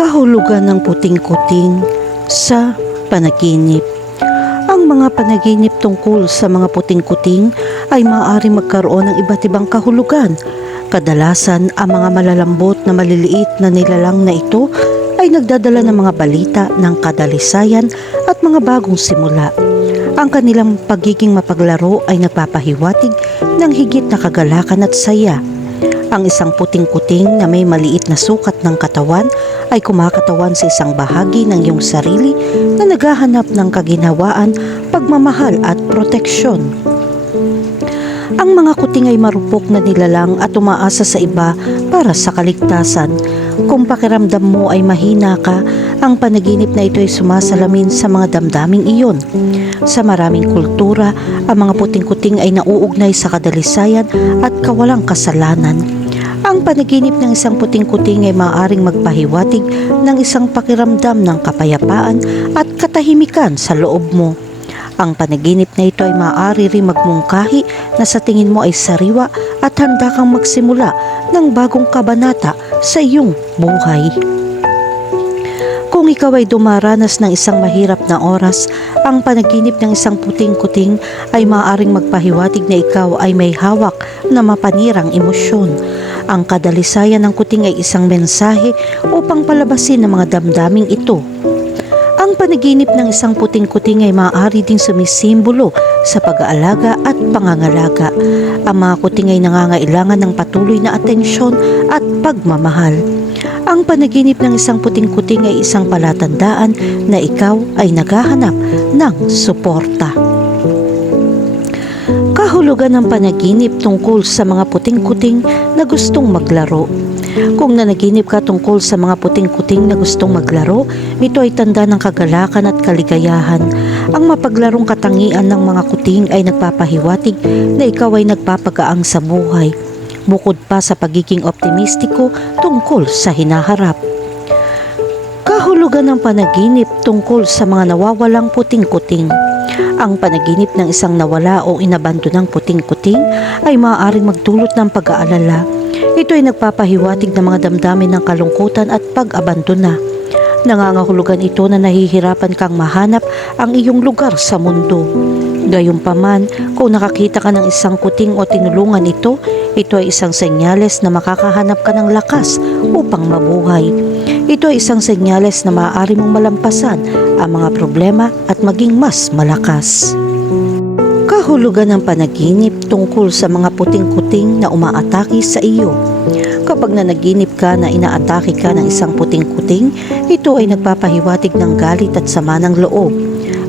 kahulugan ng puting-kuting sa panaginip. Ang mga panaginip tungkol sa mga puting-kuting ay maaari magkaroon ng iba't ibang kahulugan. Kadalasan, ang mga malalambot na maliliit na nilalang na ito ay nagdadala ng mga balita ng kadalisayan at mga bagong simula. Ang kanilang pagiging mapaglaro ay nagpapahiwatig ng higit na kagalakan at saya. Ang isang puting-kuting na may maliit na sukat ng katawan ay kumakatawan sa isang bahagi ng iyong sarili na naghahanap ng kaginhawaan, pagmamahal at proteksyon. Ang mga kuting ay marupok na nilalang at umaasa sa iba para sa kaligtasan. Kung pakiramdam mo ay mahina ka, ang panaginip na ito ay sumasalamin sa mga damdaming iyon. Sa maraming kultura, ang mga puting-kuting ay nauugnay sa kadalisayan at kawalang kasalanan. Ang panaginip ng isang puting-kuting ay maaaring magpahiwatig ng isang pakiramdam ng kapayapaan at katahimikan sa loob mo. Ang panaginip na ito ay maaari rin magmungkahi na sa tingin mo ay sariwa at handa kang magsimula ng bagong kabanata sa iyong buhay. Kung ikaw ay dumaranas ng isang mahirap na oras, ang panaginip ng isang puting-kuting ay maaaring magpahiwatig na ikaw ay may hawak na mapanirang emosyon. Ang kadalisayan ng kuting ay isang mensahe upang palabasin ang mga damdaming ito. Ang panaginip ng isang puting-kuting ay maaari ding sumisimbolo sa pag-aalaga at pangangalaga. Ang mga kuting ay nangangailangan ng patuloy na atensyon at pagmamahal. Ang panaginip ng isang puting-kuting ay isang palatandaan na ikaw ay naghahanap ng suporta. Kahulugan ng panaginip tungkol sa mga puting-kuting na gustong maglaro. Kung nanaginip ka tungkol sa mga puting-kuting na gustong maglaro, ito ay tanda ng kagalakan at kaligayahan. Ang mapaglarong katangian ng mga kuting ay nagpapahiwatig na ikaw ay nagpapagaang sa buhay, bukod pa sa pagiging optimistiko tungkol sa hinaharap. Kahulugan ng panaginip tungkol sa mga nawawalang puting-kuting. Ang panaginip ng isang nawala o inabandonang puting-kuting ay maaaring magdulot ng pag-aalala. Ito ay nagpapahiwatig ng mga damdamin ng kalungkutan at pag-abandona. Nangangahulugan ito na nahihirapan kang mahanap ang iyong lugar sa mundo. Gayunpaman, kung nakakita ka ng isang kuting o tinulungan ito, ito ay isang senyales na makakahanap ka ng lakas upang mabuhay. Ito ay isang senyales na maaari mong malampasan ang mga problema at maging mas malakas. Kahulugan ng panaginip tungkol sa mga puting-kuting na umaatake sa iyo. Kapag nanaginip ka na inaatake ka ng isang puting-kuting, ito ay nagpapahiwatig ng galit at sama ng loob.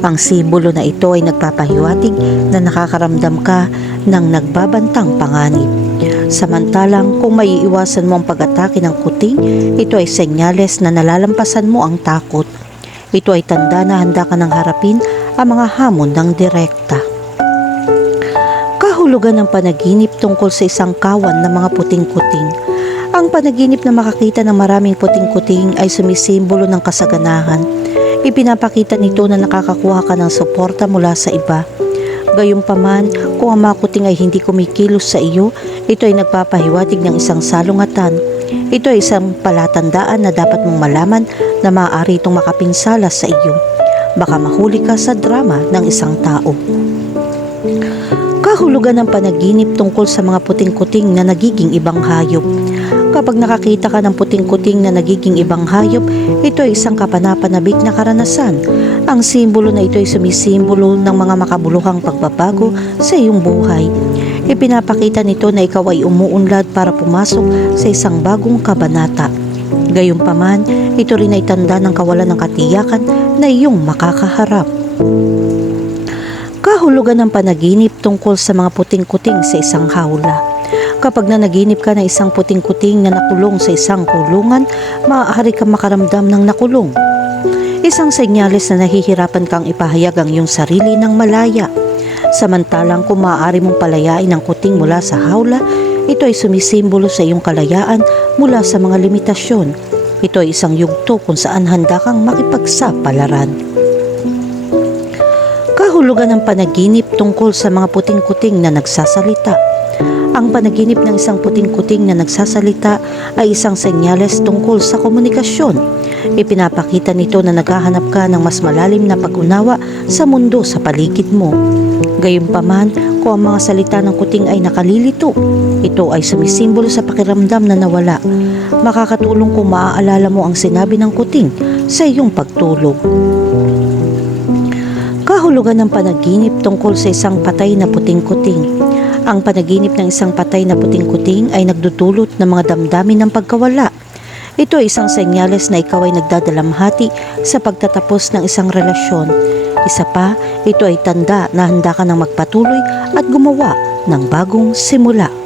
Ang simbolo na ito ay nagpapahiwatig na nakakaramdam ka ng nagbabantang panganib. Samantalang kung may iwasan mo ang pag-atake ng kuting, ito ay senyales na nalalampasan mo ang takot. Ito ay tanda na handa ka ng harapin ang mga hamon ng direkta. Kahulugan ng panaginip tungkol sa isang kawan ng mga puting-kuting. Ang panaginip na makakita ng maraming puting-kuting ay sumisimbolo ng kasaganahan. Ipinapakita nito na nakakakuha ka ng suporta mula sa iba. Gayunpaman, kung ang mga kuting ay hindi kumikilos sa iyo, ito ay nagpapahiwatig ng isang salungatan. Ito ay isang palatandaan na dapat mong malaman na maaari itong makapinsala sa iyo. Baka mahuli ka sa drama ng isang tao. Kahulugan ng panaginip tungkol sa mga puting-kuting na nagiging ibang hayop. Kapag nakakita ka ng puting-kuting na nagiging ibang hayop, ito ay isang kapanapanabik na karanasan. Ang simbolo na ito ay sumisimbolo ng mga makabuluhang pagbabago sa iyong buhay. Ipinapakita nito na ikaw ay umuunlad para pumasok sa isang bagong kabanata. Gayunpaman, ito rin ay tanda ng kawalan ng katiyakan na iyong makakaharap. Kahulugan ng panaginip tungkol sa mga puting-kuting sa isang hawla. Kapag nanaginip ka ng isang puting-kuting na nakulong sa isang kulungan, maaari kang makaramdam ng nakulong. Isang senyales na nahihirapan kang ipahayag ang iyong sarili ng malaya. Samantalang kung maaari mong palayain ang kuting mula sa hawla, ito ay sumisimbolo sa iyong kalayaan mula sa mga limitasyon. Ito ay isang yugto kung saan handa kang makipagsapalaran. Kahulugan ng panaginip tungkol sa mga puting-kuting na nagsasalita. Ang panaginip ng isang puting-kuting na nagsasalita ay isang senyales tungkol sa komunikasyon. Ipinapakita nito na naghahanap ka ng mas malalim na pag-unawa sa mundo sa paligid mo. Gayunpaman, kung ang mga salita ng kuting ay nakalilito, ito ay sumisimbolo sa pakiramdam na nawala. Makakatulong kung maaalala mo ang sinabi ng kuting sa iyong pagtulog. Kahulugan ng panaginip tungkol sa isang patay na puting-kuting. Ang panaginip ng isang patay na puting-kuting ay nagdudulot ng mga damdamin ng pagkawala. Ito ay isang senyales na ikaw ay nagdadalamhati sa pagtatapos ng isang relasyon. Isa pa, ito ay tanda na handa ka ng magpatuloy at gumawa ng bagong simula.